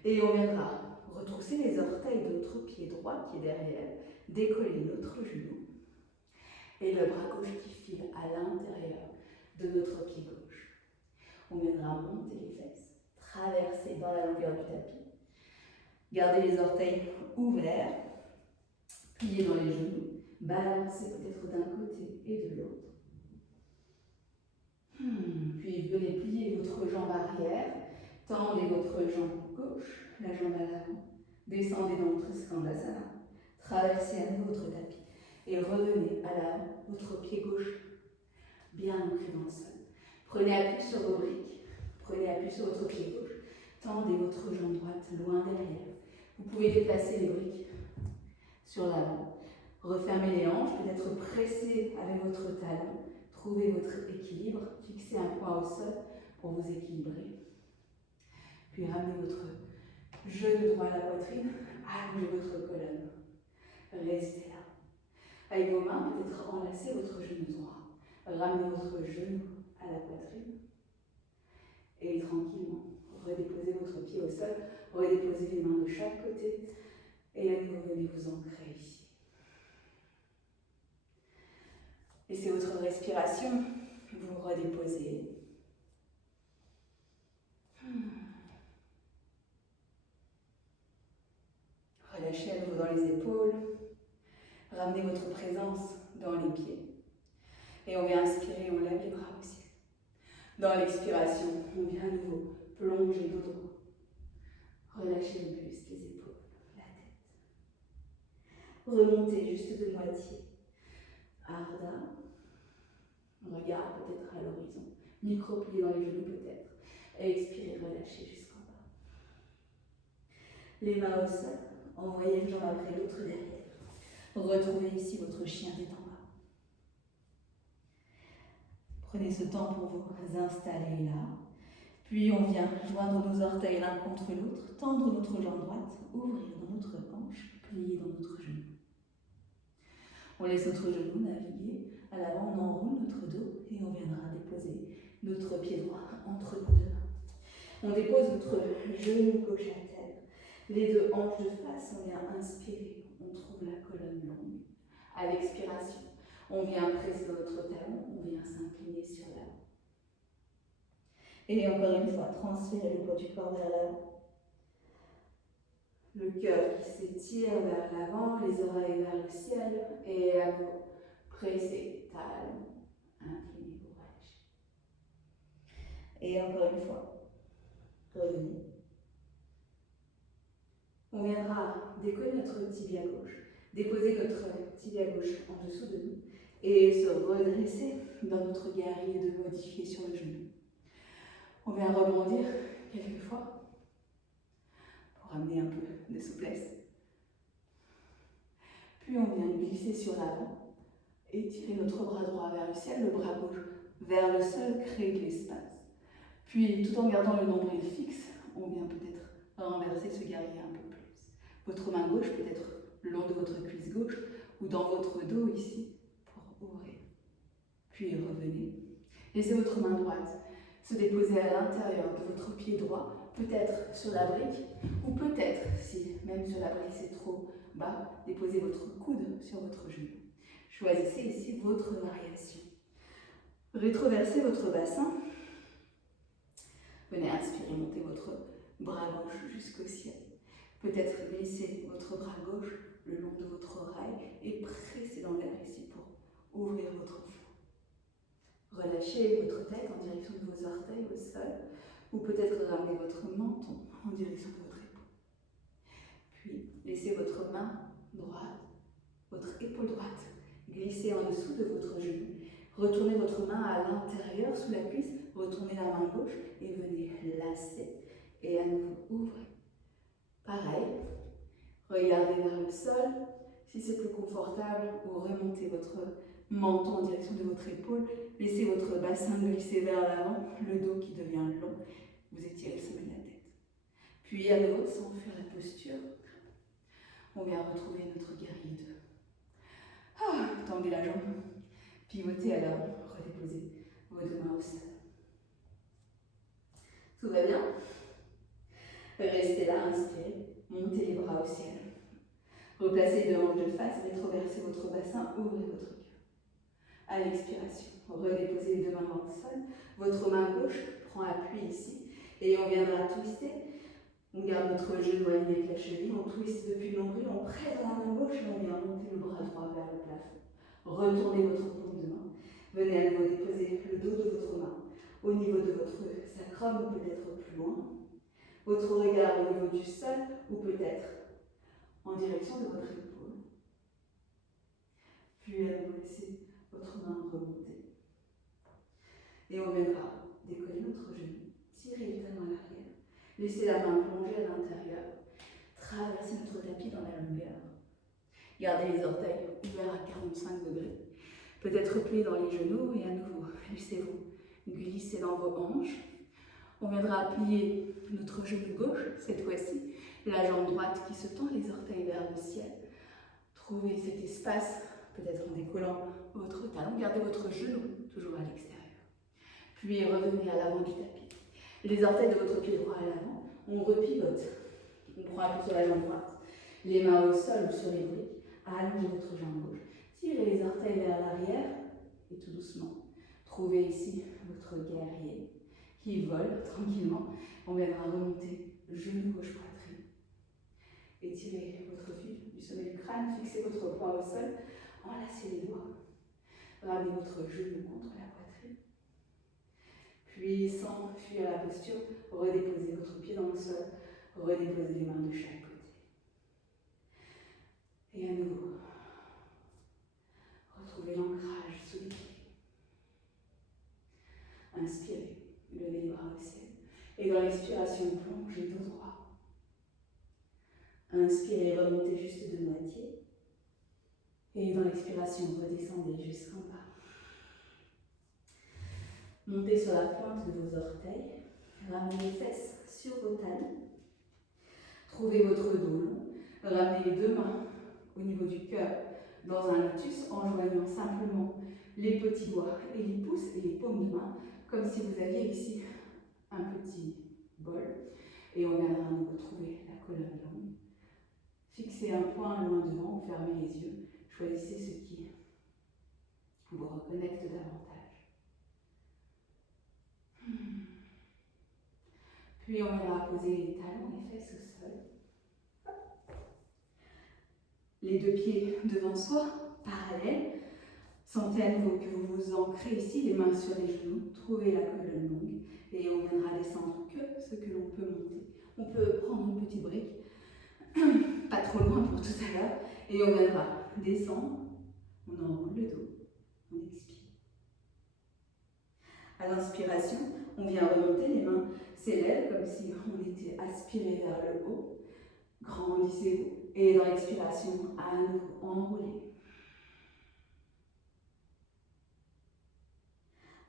Et on viendra retrousser les orteils de notre pied droit qui est derrière, décoller notre genou. Et le bras gauche qui file à l'intérieur de notre pied gauche. On viendra monter les fesses, traverser dans la longueur du tapis. Gardez les orteils ouverts, pliez dans les genoux, balancez peut-être d'un côté et de l'autre. Puis venez plier votre arrière, tendez votre jambe gauche, la jambe à l'avant, descendez dans votre Skandasana, traversez à nouveau votre tapis et revenez à l'avant, votre pied gauche bien ancré dans le sol. Prenez appui sur vos briques, prenez appui sur votre pied gauche, tendez votre jambe droite loin derrière. Vous pouvez déplacer les briques sur l'avant, refermez les hanches, peut-être presser avec votre talon, trouvez votre équilibre, fixez un point au sol pour vous équilibrer. Puis ramenez votre genou droit à la poitrine, allongez votre colonne. Restez là. Avec vos mains, peut-être enlacez votre genou droit. Ramenez votre genou à la poitrine. Et tranquillement, redéposez votre pied au sol. Redéposez les mains de chaque côté. Et à nouveau, venez vous ancrer ici. Laissez votre respiration vous redéposer. Relâchez à nouveau dans les épaules. Ramenez votre présence dans les pieds. Et on vient inspirer, on lève les bras au ciel. Dans l'expiration, on vient à nouveau plonger dos droit. Relâchez le buste, les épaules, la tête. Remontez juste de moitié. Ardha. Regard peut-être à l'horizon. Micro-plie dans les genoux peut-être. Et expirez, relâchez jusqu'en bas. Les mains au sol. Envoyez une jambe après l'autre derrière. Retrouvez ici votre chien tête en bas. Prenez ce temps pour vous installer là. Puis on vient joindre nos orteils l'un contre l'autre, tendre notre jambe droite, ouvrir dans notre hanche, plier dans notre genou. On laisse notre genou naviguer. À l'avant, on enroule notre dos et on viendra déposer notre pied droit entre nos deux mains. On dépose notre genou gauche à terre. Les deux hanches de face, on vient inspirer. On trouve la colonne longue. À l'expiration, on vient presser notre talon, on vient s'incliner sur l'avant. Et encore une fois, transférez le poids du corps vers l'avant. Le cœur qui s'étire vers l'avant, les oreilles vers le ciel. Et à vous, pressez, talon, inclinez, vous relâchez. Et encore une fois, revenez. On viendra décoller notre tibia gauche, déposer notre tibia gauche en dessous de nous et se redresser dans notre guerrier de modifier sur le genou. On vient rebondir quelques fois pour amener un peu de souplesse. Puis on vient glisser sur l'avant, étirer notre bras droit vers le ciel, le bras gauche vers le sol, créer de l'espace. Puis tout en gardant le nombril fixe, on vient peut-être renverser ce guerrier un peu plus. Votre main gauche peut être le long de votre cuisse gauche ou dans votre dos ici pour ouvrir. Puis revenez. Laissez votre main droite se déposer à l'intérieur de votre pied droit, peut-être sur la brique, ou peut-être, si même sur la brique c'est trop bas, déposez votre coude sur votre genou. Choisissez ici votre variation. Rétroversez votre bassin. Venez inspirer, montez votre bras gauche jusqu'au ciel. Peut-être glissez votre bras gauche le long de votre oreille et pressez dans l'air ici pour ouvrir votre flanc. Relâchez votre tête en direction de vos orteils au sol, ou peut-être ramenez votre menton en direction de votre épaule. Puis, laissez votre main droite, votre épaule droite, glisser en dessous de votre genou. Retournez votre main à l'intérieur, sous la cuisse, retournez la main gauche et venez lasser. Et à nouveau, ouvrez. Pareil, regardez vers le sol. Si c'est plus confortable, vous remontez votre menton en direction de votre épaule. Laissez votre bassin glisser vers l'avant, le dos qui devient long. Vous étirez le sommet de la tête. Puis à nouveau, sans fuir la posture, on vient retrouver notre guerrier 2. Tendez la jambe, pivotez à l'avant, redéposez vos deux mains au sol. Tout va bien? Restez là, inspirez, montez les bras au ciel. Replacez les deux hanches de face, rétroversez votre bassin, ouvrez votre cœur. À l'expiration, redéposez les deux mains dans le sol. Votre main gauche prend appui ici et on viendra twister. On garde notre genou aligné avec la cheville, on twiste depuis le nombril, on presse dans la main gauche et on vient monter le bras droit vers le plafond. Retournez votre paume de main. Venez à nouveau déposer le dos de votre main au niveau de votre sacrum ou peut-être plus loin. Votre regard au niveau du sol ou peut-être en direction de votre épaule. Puis à nouveau laisser votre main remonter. Et on viendra décoller notre genou, tirer le talon à l'arrière, laisser la main plonger à l'intérieur, traverser notre tapis dans la longueur. Gardez les orteils ouverts à 45 degrés. Peut-être plier dans les genoux et à nouveau, laissez-vous glisser dans vos hanches. On viendra plier notre genou gauche, cette fois-ci, la jambe droite qui se tend, les orteils vers le ciel. Trouvez cet espace, peut-être en décollant votre talon. Gardez votre genou toujours à l'extérieur. Puis revenez à l'avant du tapis. Les orteils de votre pied droit à l'avant, on repivote. On prend appui sur la jambe droite. Les mains au sol ou sur les briques. Allongez votre jambe gauche. Tirez les orteils vers l'arrière et tout doucement. Trouvez ici votre guerrier qui vole tranquillement. On viendra remonter genou gauche poitrine. Étirez votre fil du sommet du crâne, fixez votre poing au sol, enlacez les doigts. Ramenez votre genou contre la poitrine. Puis, sans fuir la posture, redéposez votre pied dans le sol, redéposez les mains de chaque côté. Et à nouveau, retrouvez l'ancrage sous les pieds. Inspirez, levez les bras au ciel. Et dans l'expiration, plongez dos droit. Inspirez, remontez juste de moitié. Et dans l'expiration, redescendez jusqu'en bas. Montez sur la pointe de vos orteils. Ramenez les fesses sur vos talons. Trouvez votre dos long. Ramenez les deux mains au niveau du cœur dans un lotus en joignant simplement les petits doigts et les pouces et les paumes de main comme si vous aviez ici un petit bol. Et on viendra nous retrouver la colonne longue. Fixez un point loin devant ou fermez les yeux. Choisissez ce qui vous reconnecte davantage. Puis on viendra poser les talons et fesses au sol. Les deux pieds devant soi, parallèles. Sentez à nouveau que vous vous ancrez ici, les mains sur les genoux. Trouvez la colonne longue et on viendra descendre que ce que l'on peut monter. On peut prendre une petite brique, pas trop loin pour tout à l'heure, et on viendra descendre. On enroule le dos, on expire. À l'inspiration, on vient remonter, les mains s'élèvent comme si on était aspiré vers le haut. Grandissez-vous. Et dans l'expiration, à nouveau, enroulez.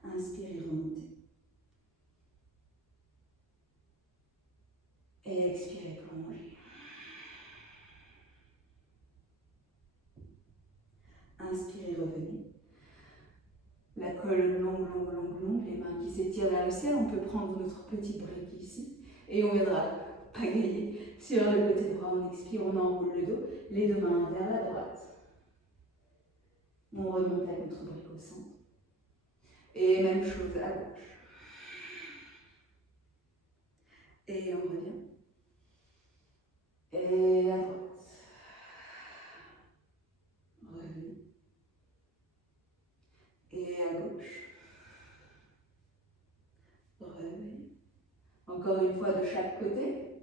Inspirez, remontez. Et expirez, plongez. Inspirez, revenez. La colonne longue, longue, longue, longue, les mains qui s'étirent vers le ciel. On peut prendre notre petite brique ici. Et on viendra pagayer sur le côté droit. On expire, on enroule le dos. Les deux mains vers la droite. On remonte à notre brique au centre. Et même chose à gauche. Et on revient. Et à droite. Revenez. Et à gauche. Revenez. Encore une fois de chaque côté.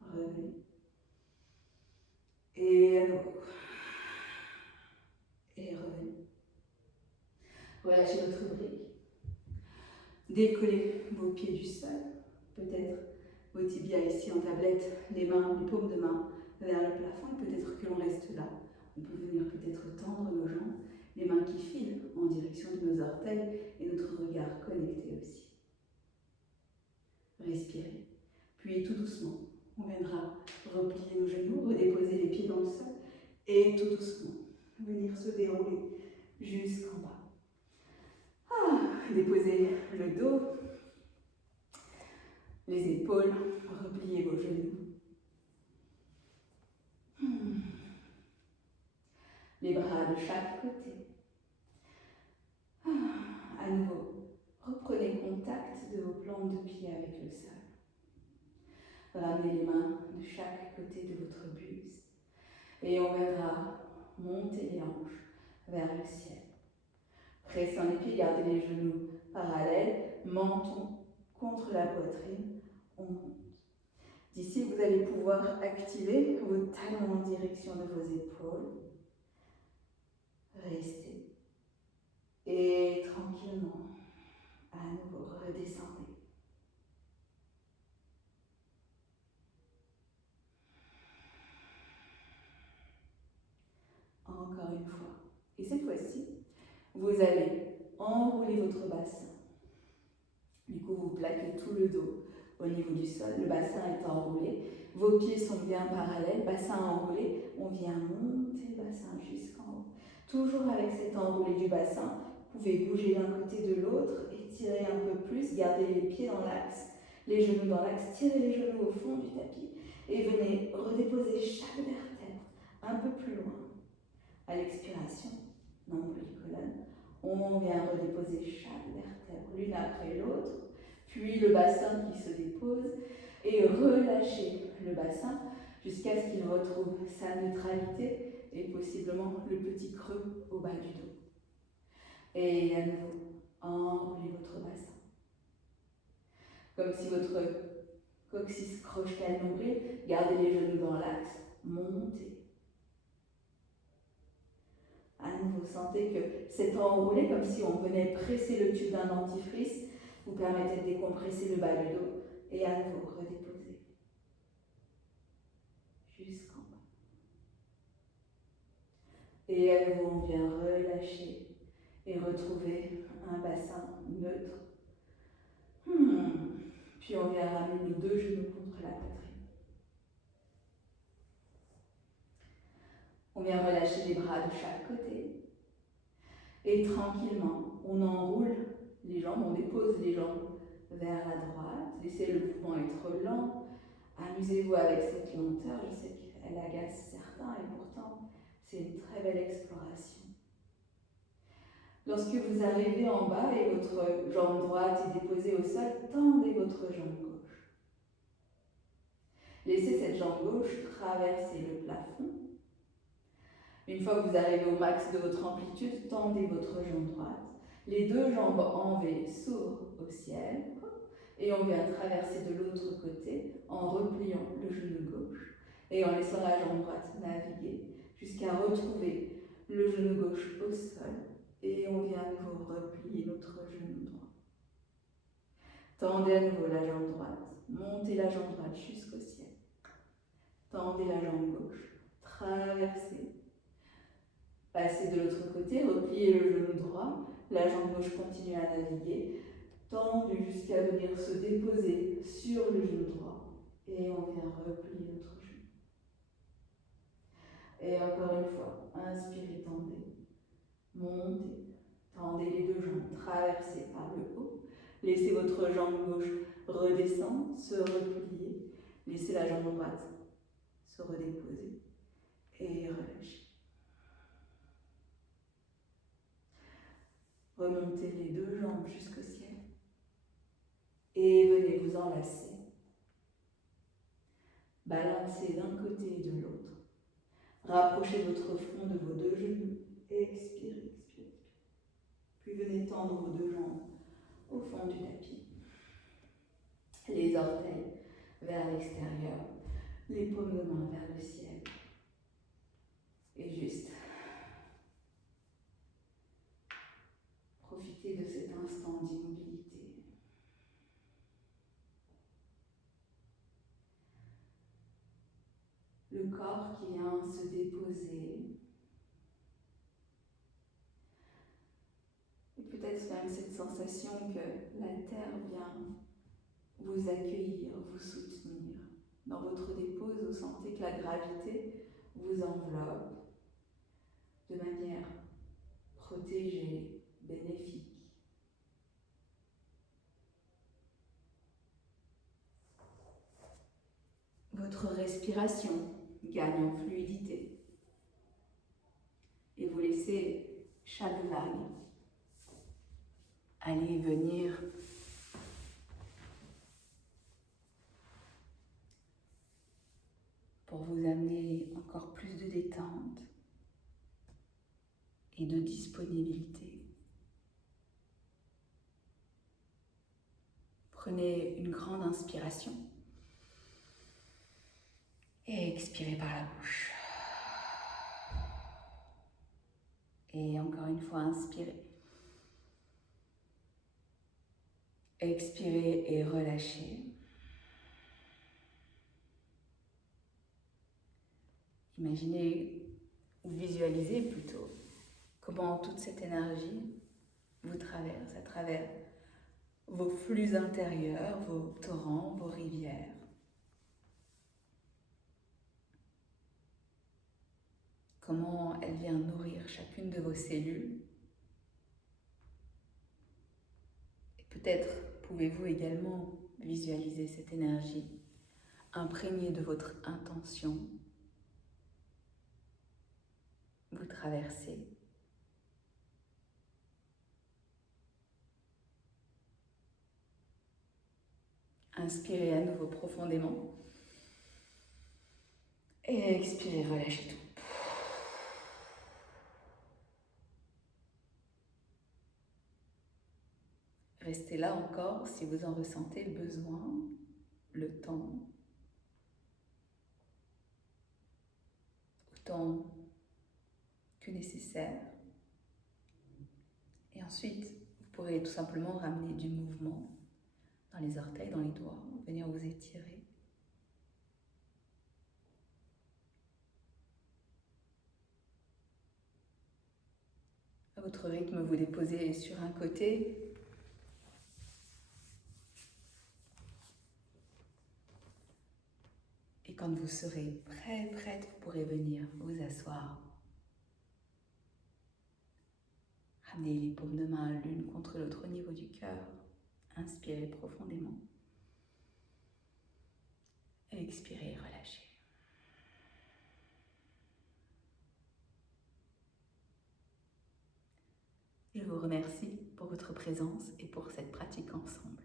Revenez. Et à nouveau. Et revenez. Relâchez votre brique. Décollez vos pieds du sol. Peut-être vos tibias ici en tablette, les mains, les paumes de main vers le plafond. Peut-être que l'on reste là. On peut venir peut-être tendre nos jambes, les mains qui filent en direction de nos orteils et notre regard connecté aussi. Respirez. Puis tout doucement, on viendra replier nos genoux, redéposer les pieds dans le sol et tout doucement venir se dérouler jusqu'en bas. Déposez le dos, les épaules, repliez vos genoux. Les bras de chaque côté. À nouveau, reprenez contact de vos plantes de pied avec le sol. Ramenez les mains de chaque côté de votre buste et on viendra monter les hanches vers le ciel. Pressez les pieds, gardez les genoux parallèles, menton contre la poitrine, on monte. D'ici, vous allez pouvoir activer vos talons en direction de vos épaules. Restez. Et tranquillement, à nouveau, redescendez. Encore une fois. Et cette fois-ci, vous allez enrouler votre bassin. Du coup, vous plaquez tout le dos au niveau du sol. Le bassin est enroulé. Vos pieds sont bien parallèles. Bassin enroulé. On vient monter le bassin jusqu'en haut. Toujours avec cet enroulé du bassin. Vous pouvez bouger d'un côté de l'autre, étirer un peu plus. Gardez les pieds dans l'axe, les genoux dans l'axe. Tirez les genoux au fond du tapis. Et venez redéposer chaque vertèbre un peu plus loin. À l'expiration, nombril, colonne, on vient redéposer chaque vertèbre l'une après l'autre, puis le bassin qui se dépose et relâcher le bassin jusqu'à ce qu'il retrouve sa neutralité et possiblement le petit creux au bas du dos. Et à nouveau, enroulez votre bassin. Comme si votre coccyx crochetait le nombril, gardez les genoux dans l'axe, montez. À nouveau, sentez que c'est enroulé comme si on venait presser le tube d'un dentifrice, vous permettez de décompresser le bas du dos et à nouveau redéposer jusqu'en bas. Et à nouveau, on vient relâcher et retrouver un bassin neutre. Puis on vient ramener les deux genoux contre la poitrine. On vient relâcher les bras de chaque côté. Et tranquillement, on enroule les jambes, on dépose les jambes vers la droite. Laissez le mouvement être lent. Amusez-vous avec cette lenteur. Je sais qu'elle agace certains et pourtant, c'est une très belle exploration. Lorsque vous arrivez en bas et votre jambe droite est déposée au sol, tendez votre jambe gauche. Laissez cette jambe gauche traverser le plafond. Une fois que vous arrivez au max de votre amplitude, tendez votre jambe droite. Les deux jambes en V s'ouvrent au ciel. Et on vient traverser de l'autre côté en repliant le genou gauche et en laissant la jambe droite naviguer jusqu'à retrouver le genou gauche au sol. Et on vient à nouveau replier notre genou droit. Tendez à nouveau la jambe droite. Montez la jambe droite jusqu'au ciel. Tendez la jambe gauche. Traversez. Passez de l'autre côté. Repliez le genou droit. La jambe gauche continue à naviguer. Tendu jusqu'à venir se déposer sur le genou droit. Et on vient replier notre genou. Et encore une fois, inspirez, tendez. Montez. Tendez les deux jambes, traversez par le haut. Laissez votre jambe gauche redescendre, se replier. Laissez la jambe droite se redéposer et relâchez. Remontez les deux jambes jusqu'au ciel et venez vous enlacer. Balancez d'un côté et de l'autre. Rapprochez votre front de vos deux genoux. Expirez, expirez. Puis venez tendre vos deux jambes au fond du tapis. Les orteils vers l'extérieur, les paumes de main vers le ciel. Et juste profitez de cet instant d'immobilité. Le corps qui vient se déposer. Et peut-être même cette sensation que la terre vient vous accueillir, vous soutenir. Dans votre dépose, vous sentez que la gravité vous enveloppe de manière protégée, bénéfique. Votre respiration gagne en fluidité et vous laissez chaque vague aller et venir pour vous amener encore plus de détente et de disponibilité. Prenez une grande inspiration et expirez par la bouche. Et encore une fois, inspirez. Expirez et relâchez. Imaginez ou visualisez plutôt comment toute cette énergie vous traverse à travers vos flux intérieurs, vos torrents, vos rivières. Comment elle vient nourrir chacune de vos cellules. Et peut-être pouvez-vous également visualiser cette énergie imprégnée de votre intention. Vous traversez. Inspirez à nouveau profondément. Et expirez, relâchez tout. Restez là encore si vous en ressentez le besoin, le temps. Autant que nécessaire. Et ensuite, vous pourrez tout simplement ramener du mouvement dans les orteils, dans les doigts, venir vous étirer. À votre rythme, vous déposez sur un côté. Et quand vous serez prête, vous pourrez venir vous asseoir. Ramenez les paumes de main l'une contre l'autre au niveau du cœur. Inspirez profondément. Et expirez, relâchez. Je vous remercie pour votre présence et pour cette pratique ensemble.